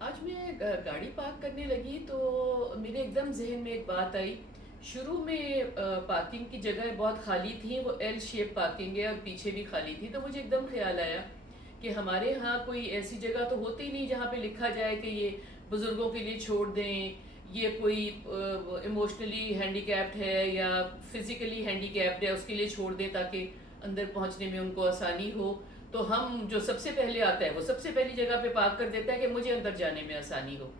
آج میں گاڑی پارک کرنے لگی تو میرے ایک دم ذہن میں ایک بات آئی. شروع میں پارکنگ کی جگہ بہت خالی تھیں، وہ ایل شیپ پارکنگ ہے اور پیچھے بھی خالی تھی. تو مجھے ایک دم خیال آیا کہ ہمارے ہاں کوئی ایسی جگہ تو ہوتی نہیں جہاں پہ لکھا جائے کہ یہ بزرگوں کے لیے چھوڑ دیں، یہ کوئی ایموشنلی ہینڈی کیپڈ ہے یا فزیکلی ہینڈی کیپڈ ہے اس کے لیے چھوڑ دیں تاکہ اندر پہنچنے میں ان کو آسانی ہو. تو ہم جو سب سے پہلے آتا ہے وہ سب سے پہلی جگہ پہ پارک کر دیتا ہے کہ مجھے اندر جانے میں آسانی ہو.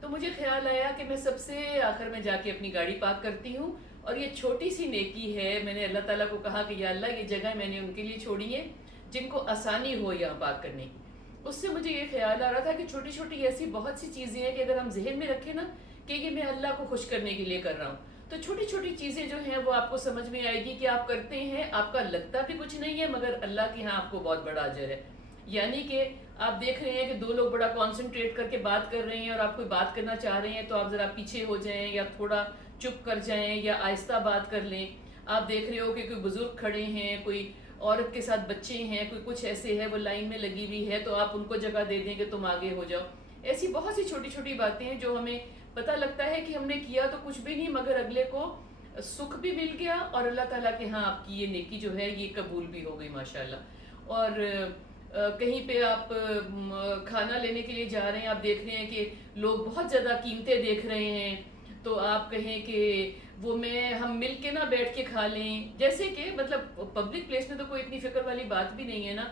تو مجھے خیال آیا کہ میں سب سے آخر میں جا کے اپنی گاڑی پارک کرتی ہوں. اور یہ چھوٹی سی نیکی ہے، میں نے اللہ تعالیٰ کو کہا کہ یا اللہ یہ جگہ میں نے ان کے لیے چھوڑی ہے جن کو آسانی ہو یہاں پارک کرنے کی. اس سے مجھے یہ خیال آ رہا تھا کہ چھوٹی چھوٹی ایسی بہت سی چیزیں ہیں کہ اگر ہم ذہن میں رکھیں نا کہ یہ میں اللہ کو خوش کرنے کے لیے کر رہا ہوں، تو چھوٹی چھوٹی چیزیں جو ہیں وہ آپ کو سمجھ میں آئے گی کہ آپ کرتے ہیں، آپ کا لگتا بھی کچھ نہیں ہے مگر اللہ کے ہاں آپ کو بہت بڑا اجر ہے. یعنی کہ آپ دیکھ رہے ہیں کہ دو لوگ بڑا کانسنٹریٹ کر کے بات کر رہے ہیں اور آپ کوئی بات کرنا چاہ رہے ہیں تو آپ ذرا پیچھے ہو جائیں یا تھوڑا چپ کر جائیں یا آہستہ بات کر لیں. آپ دیکھ رہے ہو کہ کوئی بزرگ کھڑے ہیں، کوئی عورت کے ساتھ بچے ہیں، کوئی کچھ ایسے ہے وہ لائن میں لگی ہوئی ہے تو آپ ان کو جگہ دے دیں کہ تم آگے ہو جاؤ. ایسی بہت سی چھوٹی چھوٹی باتیں ہیں جو ہمیں پتہ لگتا ہے کہ ہم نے کیا تو کچھ بھی نہیں مگر اگلے کو سکھ بھی مل گیا اور اللہ تعالیٰ کے ہاں آپ کی یہ نیکی جو ہے یہ قبول بھی ہو گئی ماشاءاللہ. اور کہیں پہ آپ کھانا لینے کے لیے جا رہے ہیں، آپ دیکھ رہے ہیں کہ لوگ بہت زیادہ قیمتیں دیکھ رہے ہیں تو آپ کہیں کہ وہ ہم مل کے نہ بیٹھ کے کھا لیں. جیسے کہ مطلب پبلک پلیس میں تو کوئی اتنی فکر والی بات بھی نہیں ہے نا.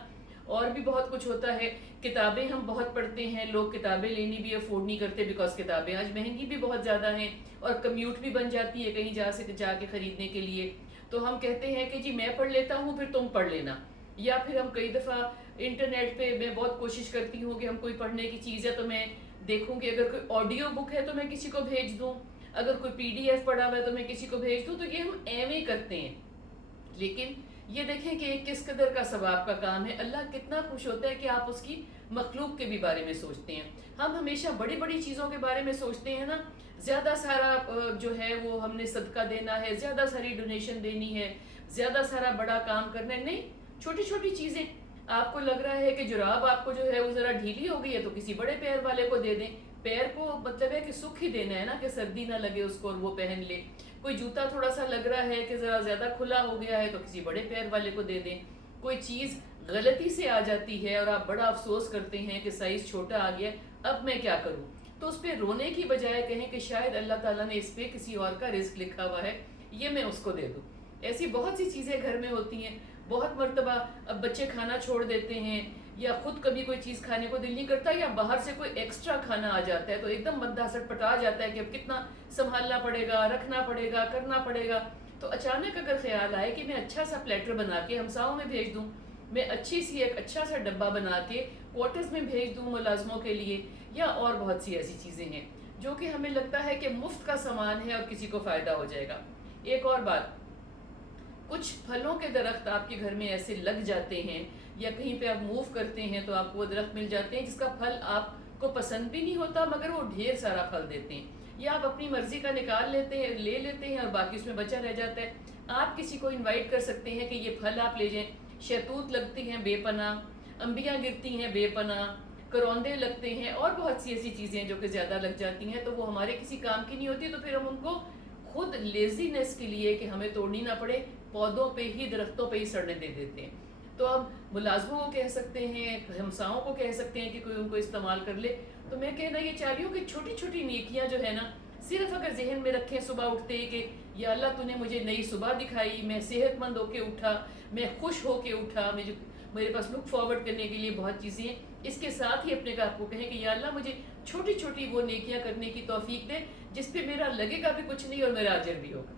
اور بھی بہت کچھ ہوتا ہے. کتابیں ہم بہت پڑھتے ہیں، لوگ کتابیں لینی بھی افورڈ نہیں کرتے بیکاز کتابیں آج مہنگی بھی بہت زیادہ ہیں اور کمیوٹ بھی بن جاتی ہے کہیں جا کے خریدنے کے لیے. تو ہم کہتے ہیں کہ جی میں پڑھ لیتا ہوں پھر تم پڑھ لینا. یا پھر ہم کئی دفعہ انٹرنیٹ پہ میں بہت کوشش کرتی ہوں کہ ہم کوئی پڑھنے کی چیز ہے تو میں دیکھوں کہ اگر کوئی آڈیو بک ہے تو میں کسی کو بھیج دوں، اگر کوئی پی ڈی ایف پڑھا ہوا ہے تو میں کسی کو بھیج دوں. تو یہ ہم ایویں کرتے ہیں. لیکن یہ دیکھیں کہ کس قدر کا ثواب کا کام ہے. اللہ کتنا خوش ہوتا ہے کہ آپ اس کی مخلوق کے بھی بارے میں سوچتے ہیں. ہم ہمیشہ بڑی بڑی چیزوں کے بارے میں سوچتے ہیں نا، زیادہ سارا جو ہے وہ ہم نے صدقہ دینا ہے، زیادہ ساری ڈونیشن دینی ہے، زیادہ سارا بڑا کام کرنا ہے. نہیں، چھوٹی چھوٹی چیزیں. آپ کو لگ رہا ہے کہ جراب آپ کو جو ہے وہ ذرا ڈھیلی ہو گئی ہے تو کسی بڑے پیر والے کو دے دیں. پیر کو مطلب ہے کہ سکھ ہی دینا ہے نا، کہ سردی نہ لگے اس کو اور وہ پہن لے. کوئی جوتا تھوڑا سا لگ رہا ہے کہ ذرا زیادہ کھلا ہو گیا ہے تو کسی بڑے پیر والے کو دے دیں. کوئی چیز غلطی سے آ جاتی ہے اور آپ بڑا افسوس کرتے ہیں کہ سائز چھوٹا آ گیا، اب میں کیا کروں، تو اس پہ رونے کی بجائے کہیں کہ شاید اللہ تعالیٰ نے اس پہ کسی اور کا رزق لکھا ہوا ہے، یہ میں اس کو دے دوں. ایسی بہت سی چیزیں گھر میں ہوتی ہیں. بہت مرتبہ اب بچے کھانا چھوڑ دیتے ہیں یا خود کبھی کوئی چیز کھانے کو دل نہیں کرتا یا باہر سے کوئی ایکسٹرا کھانا آ جاتا ہے تو ایک دم مدہ سٹپٹا جاتا ہے کہ اب کتنا سنبھالنا پڑے گا، رکھنا پڑے گا، کرنا پڑے گا. تو اچانک اگر خیال آئے کہ میں اچھا سا پلیٹر بنا کے ہمساؤں میں بھیج دوں، میں اچھی سی ایک اچھا سا ڈبہ بنا کے کوارٹرز میں بھیج دوں ملازموں کے لیے، یا اور بہت سی ایسی چیزیں ہیں جو کہ ہمیں لگتا ہے کہ مفت کا سامان ہے اور کسی کو فائدہ ہو جائے گا. ایک اور بات، کچھ پھلوں کے درخت آپ کے گھر میں ایسے لگ جاتے ہیں یا کہیں پہ آپ موو کرتے ہیں تو آپ کو وہ درخت مل جاتے ہیں جس کا پھل آپ کو پسند بھی نہیں ہوتا مگر وہ ڈھیر سارا پھل دیتے ہیں. یا آپ اپنی مرضی کا نکال لیتے ہیں، لے لیتے ہیں اور باقی اس میں بچا رہ جاتا ہے. آپ کسی کو انوائٹ کر سکتے ہیں کہ یہ پھل آپ لے جائیں. شہتوت لگتی ہیں بے پناہ، انبیاں گرتی ہیں بے پناہ، کروندے لگتے ہیں اور بہت سی ایسی چیزیں جو کہ زیادہ لگ جاتی ہیں تو وہ ہمارے کسی کام کی نہیں ہوتی. تو پھر ہم ان کو خود لیزینس کے لیے کہ ہمیں توڑنی نہ پڑے پودوں پہ ہی، درختوں پہ ہی سڑنے دے دیتے ہیں. تو ہم ملازموں کو کہہ سکتے ہیں، ہمساؤں کو کہہ سکتے ہیں کہ کوئی ان کو استعمال کر لے. تو میں کہنا یہ چاہ رہی ہوں کہ چھوٹی چھوٹی نیکیاں جو ہے نا، صرف اگر ذہن میں رکھیں صبح اٹھتے ہی کہ یا اللہ تو نے مجھے نئی صبح دکھائی، میں صحت مند ہو کے اٹھا، میں خوش ہو کے اٹھا، میرے پاس لک فارورڈ کرنے کے لیے بہت چیزیں ہیں. اس کے ساتھ ہی اپنے آپ کو کہیں کہ یا اللہ مجھے چھوٹی چھوٹی وہ نیکیاں کرنے کی توفیق دے جس پہ میرا لگے گا بھی کچھ نہیں اور میرا اجر بھی ہوگا.